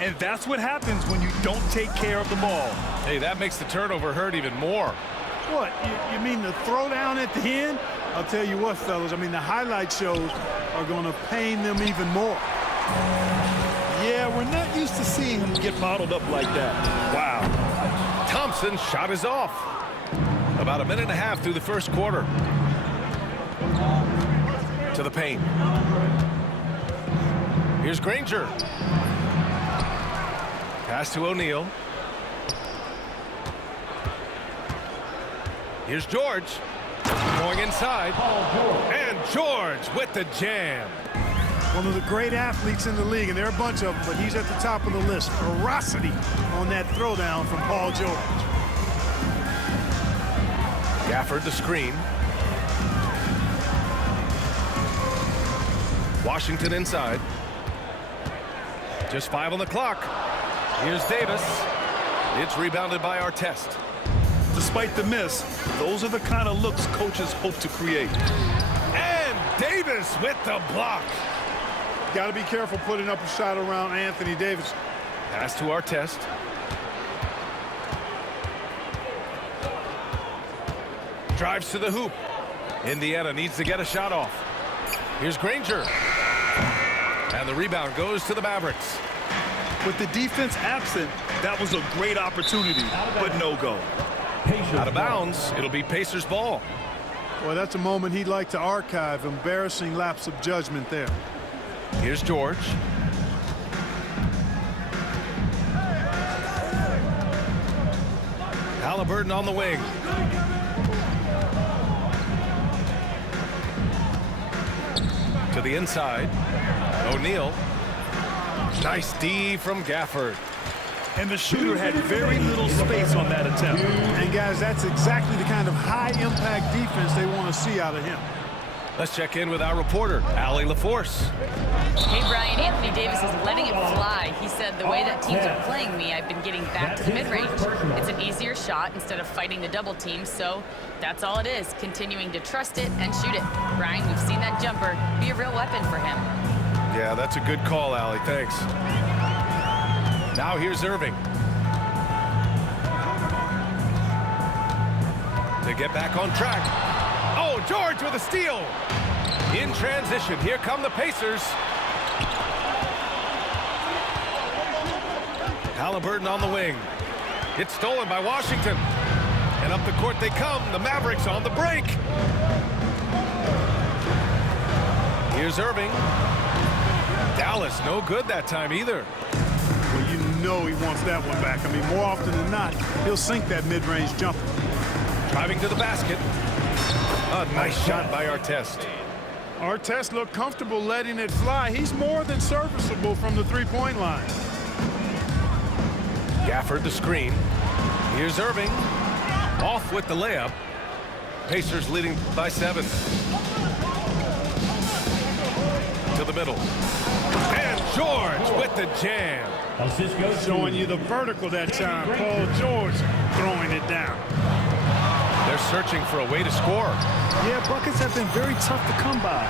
And that's what happens when you don't take care of the ball. Hey, that makes the turnover hurt even more. What, you mean the throwdown at the end? I'll tell you what, fellas, I mean, the highlight shows are going to pain them even more. Yeah, we're not used to seeing him get bottled up like that. Wow. Thompson's shot is off. About a minute and a half through the first quarter. To the paint. Here's Granger. Pass to O'Neal. Here's George. Going inside. And George with the jam. One of the great athletes in the league, and there are a bunch of them, but he's at the top of the list. Ferocity on that throwdown from Paul George. Gafford the screen. Washington inside. Just 5 on the clock. Here's Davis. It's rebounded by Artest. Despite the miss, those are the kind of looks coaches hope to create. And Davis with the block. Got to be careful putting up a shot around Anthony Davis. Pass to Artest. Drives to the hoop. Indiana needs to get a shot off. Here's Granger. And the rebound goes to the Mavericks. With the defense absent, that was a great opportunity, but no go. Out of bounds, it'll be Pacers ball. Well, that's a moment he'd like to archive. Embarrassing lapse of judgment there. Here's George. Halliburton on the wing. To the inside. O'Neal. Nice D from Gafford. And the shooter had very little space on that attempt. And, guys, that's exactly the kind of high-impact defense they want to see out of him. Let's check in with our reporter, Allie LaForce. Hey, Brian, Anthony Davis is letting it fly. He said, the way that teams are playing me, I've been getting back to the mid-range. It's an easier shot instead of fighting the double team, so that's all it is, continuing to trust it and shoot it. Brian, we've seen that jumper be a real weapon for him. Yeah, that's a good call, Allie. Thanks. Now here's Irving. To get back on track. Oh, George with a steal. In transition, here come the Pacers. Halliburton on the wing. It's stolen by Washington. And up the court they come. The Mavericks on the break. Here's Irving. Dallas no good that time either. Well, you know he wants that one back. I mean, more often than not, he'll sink that mid-range jumper. Driving to the basket. A nice shot by Artest. Artest looked comfortable letting it fly. He's more than serviceable from the three-point line. Gafford the screen. Here's Irving. Off with the layup. Pacers leading by 7. To the middle. And George with the jam. Showing you the vertical that time. Paul George throwing it down. They're searching for a way to score. Yeah, buckets have been very tough to come by.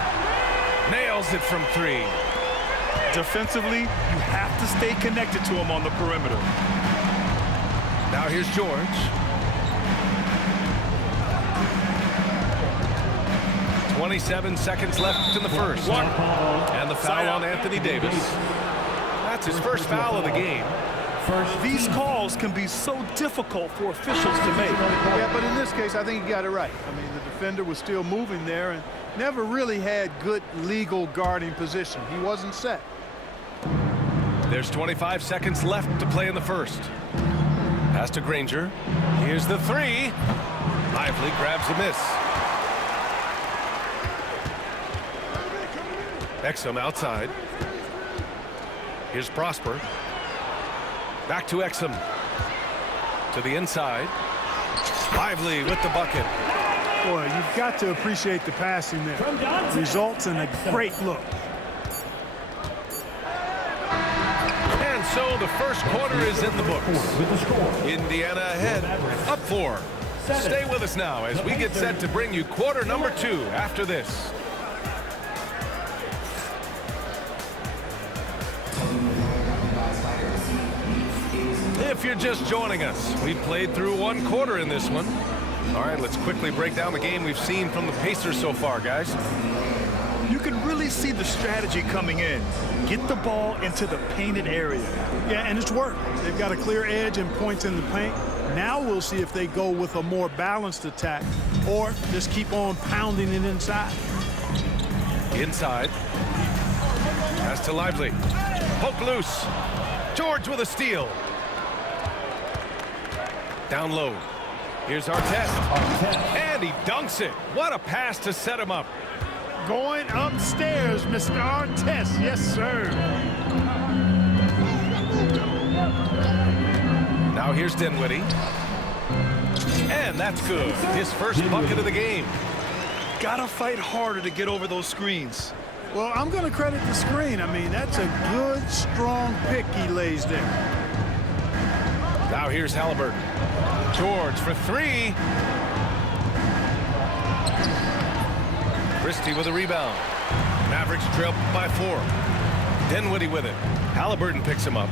Nails it from 3. Defensively, you have to stay connected to him on the perimeter. Now here's George. 27 seconds left in the first. And the foul on Anthony Davis. That's his first foul of the game. These calls can be so difficult for officials to make. Yeah, but in this case, I think he got it right. I mean, the defender was still moving there and never really had good legal guarding position. He wasn't set. There's 25 seconds left to play in the first. Pass to Granger. Here's the 3. Lively grabs a miss. Exum outside. Here's Prosper. Back to Exum. To the inside. Lively with the bucket. Boy, you've got to appreciate the passing there. Results in a great look. And so the first quarter is in the books. Indiana ahead, up 4. Stay with us now as we get set to bring you quarter number 2 after this. If you're just joining us, we played through one quarter in this one. All right, let's quickly break down the game we've seen from the Pacers so far, guys. You can really see the strategy coming in. Get the ball into the painted area. Yeah, and it's worked. They've got a clear edge and points in the paint. Now we'll see if they go with a more balanced attack or just keep on pounding it inside. Inside. Pass to Lively. Poke loose. George with a steal. Down low. Here's Artest. And he dunks it. What a pass to set him up. Going upstairs, Mr. Artest. Yes, sir. Now here's Dinwiddie. And that's good. His first bucket of the game. Gotta fight harder to get over those screens. Well, I'm going to credit the screen. I mean, that's a good, strong pick he lays there. Now here's Halliburton. George for three. Christie with a rebound. Mavericks trail by 4. Dinwiddie with it. Halliburton picks him up.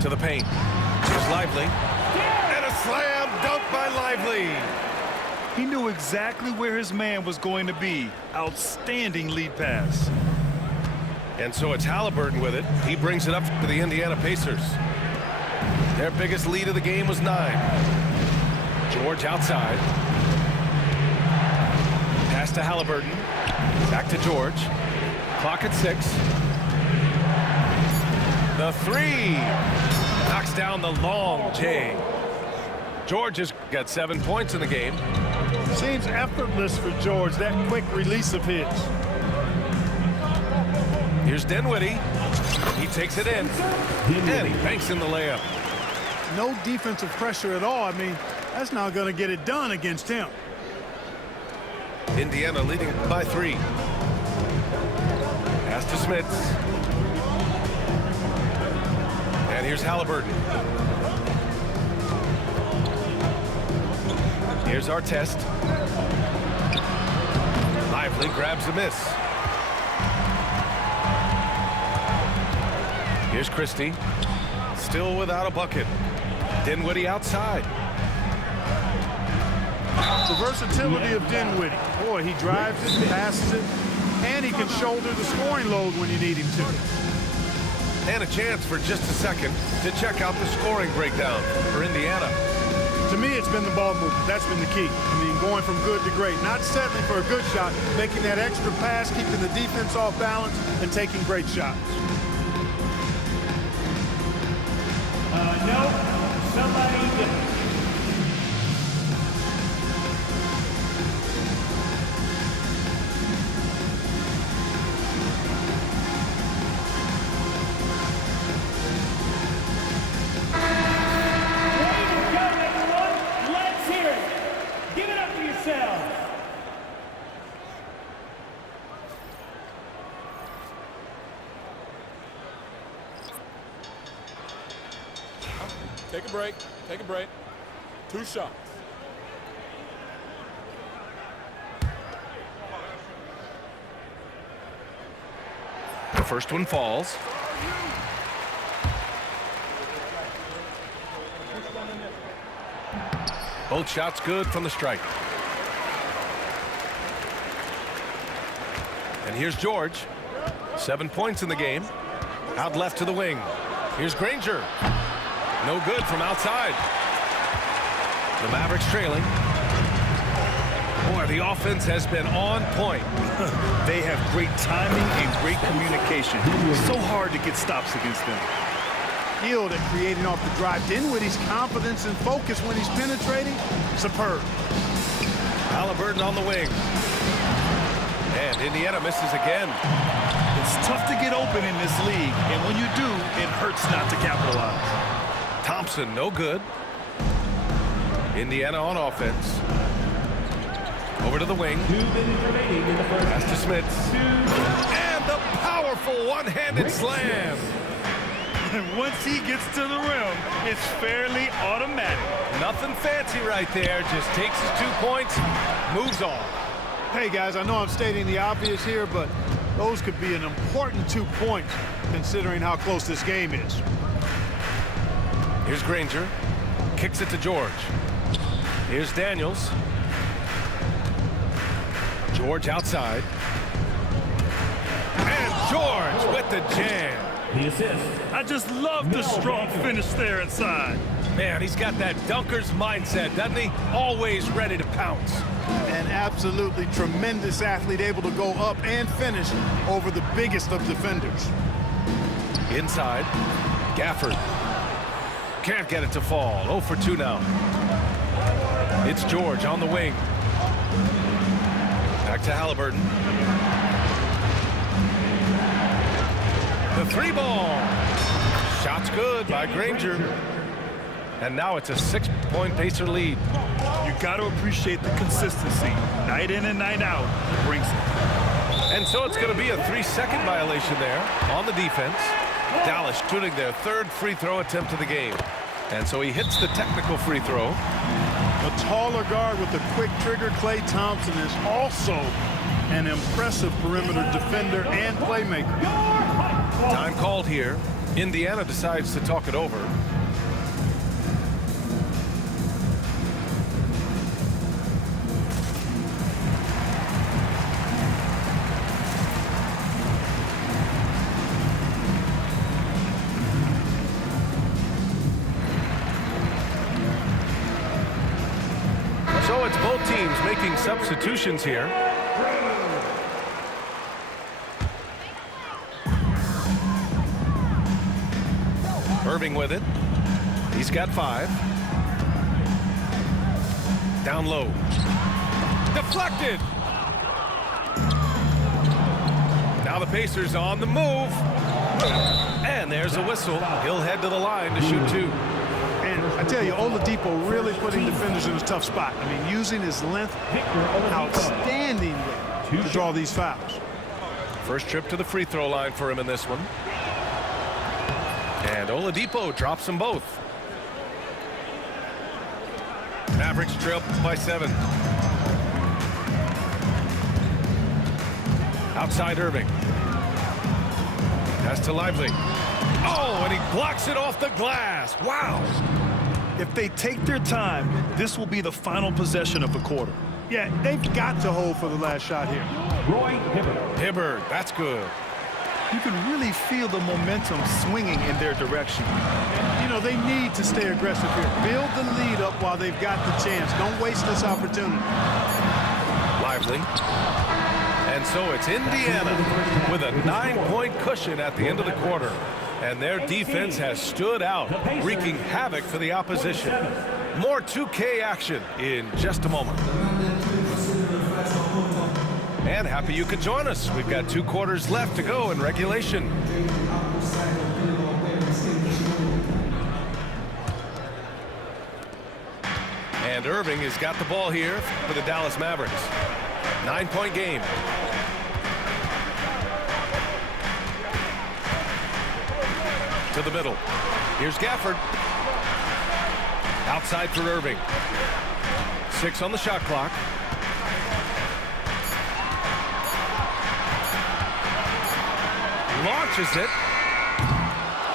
To the paint. Here's Lively. And a slam dunk by Lively. He knew exactly where his man was going to be. Outstanding lead pass. And so it's Halliburton with it. He brings it up to the Indiana Pacers. Their biggest lead of the game was 9. George outside. Pass to Halliburton. Back to George. Clock at 6. The 3. Knocks down the long J. George has got 7 points in the game. Seems effortless for George, that quick release of his. Here's Dinwiddie. He takes it in. And he banks in the layup. No defensive pressure at all. I mean, that's not going to get it done against him. Indiana leading by 3. Pass to Smits. And here's Halliburton. Here's Artest. Lively grabs a miss. Here's Christie. Still without a bucket. Dinwiddie outside. The versatility of Dinwiddie. Boy, he drives it, passes it, and he can shoulder the scoring load when you need him to. And a chance for just a second to check out the scoring breakdown for Indiana. To me, it's been the ball movement. That's been the key. I mean, going from good to great. Not settling for a good shot, making that extra pass, keeping the defense off balance, and taking great shots. No, somebody different. Take a break. Take a break. 2 shots. The first one falls. Both shots good from the stripe. And here's George. 7 points in the game. Out left to the wing. Here's Granger. No good from outside. The Mavericks trailing. Boy, the offense has been on point. They have great timing and great communication. So hard to get stops against them. Skilled at creating off the drive. Dinwiddie's confidence and focus when he's penetrating, superb. Halliburton on the wing. And Indiana misses again. It's tough to get open in this league, and when you do, it hurts not to capitalize. Thompson, no good. Indiana on offense. Over to the wing. 2 minutes remaining in the first. Pass to Smits. And the powerful one-handed slam. And once he gets to the rim, it's fairly automatic. Nothing fancy right there. Just takes his 2 points, moves on. Hey, guys, I know I'm stating the obvious here, but those could be an important 2 points considering how close this game is. Here's Granger. Kicks it to George. Here's Daniels. George outside. And George with the jam. The assist. I just love the strong finish there inside. Man, he's got that dunker's mindset, doesn't he? Always ready to pounce. An absolutely tremendous athlete, able to go up and finish over the biggest of defenders. Inside. Gafford. Can't get it to fall. 0 for 2 now. It's George on the wing. Back to Halliburton. The 3-ball. Shot's good by Granger. And now it's a 6-point Pacer lead. You got to appreciate the consistency. Night in and night out, he brings it. And so it's going to be a 3-second violation there on the defense. Dallas shooting their 3rd free throw attempt of the game. And so he hits the technical free throw. A taller guard with a quick trigger, Klay Thompson, is also an impressive perimeter defender and playmaker. Time called here. Indiana decides to talk it over. So it's both teams making substitutions here. Irving with it. He's got 5. Down low. Deflected. Now the Pacers on the move. And there's a whistle. He'll head to the line to shoot 2. And I tell you, Oladipo really putting defenders in a tough spot. I mean, using his length outstandingly to draw these fouls. First trip to the free throw line for him in this one. And Oladipo drops them both. Mavericks trail by 7. Outside Irving. Pass to Lively. Oh, and he blocks it off the glass. Wow. If they take their time, this will be the final possession of the quarter. Yeah, they've got to hold for the last shot here. Roy Hibbert. Hibbert, that's good. You can really feel the momentum swinging in their direction. And, you know, they need to stay aggressive here. Build the lead up while they've got the chance. Don't waste this opportunity. Lively. And so it's Indiana with a 9-point cushion at the end of the quarter. And their defense has stood out, wreaking havoc for the opposition. More 2K action in just a moment. And happy you could join us. We've got 2 quarters left to go in regulation. And Irving has got the ball here for the Dallas Mavericks. 9-point game. To the middle. Here's Gafford. Outside for Irving. 6 on the shot clock. Launches it.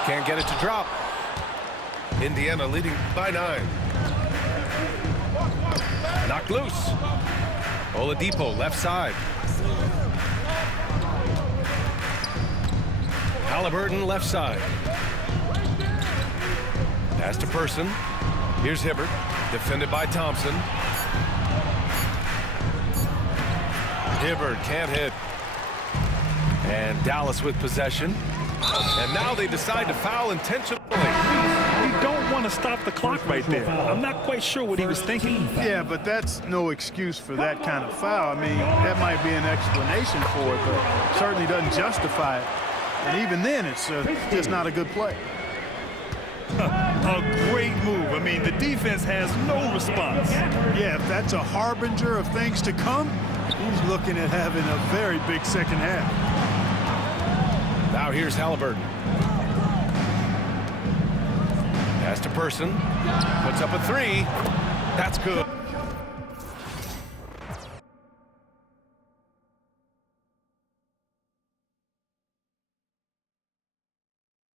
Can't get it to drop. Indiana leading by 9. Knocked loose. Oladipo left side. Halliburton left side. Pass to Person. Here's Hibbert. Defended by Thompson. Hibbert can't hit. And Dallas with possession. And now they decide to foul intentionally. You don't want to stop the clock right there. I'm not quite sure what he was thinking. Yeah, but that's no excuse for that kind of foul. I mean, that might be an explanation for it, but certainly doesn't justify it. And even then, it's just not a good play. A great move. I mean, the defense has no response. Yeah, if that's a harbinger of things to come, he's looking at having a very big second half. Now here's Halliburton. Pass to Person. Puts up a 3. That's good.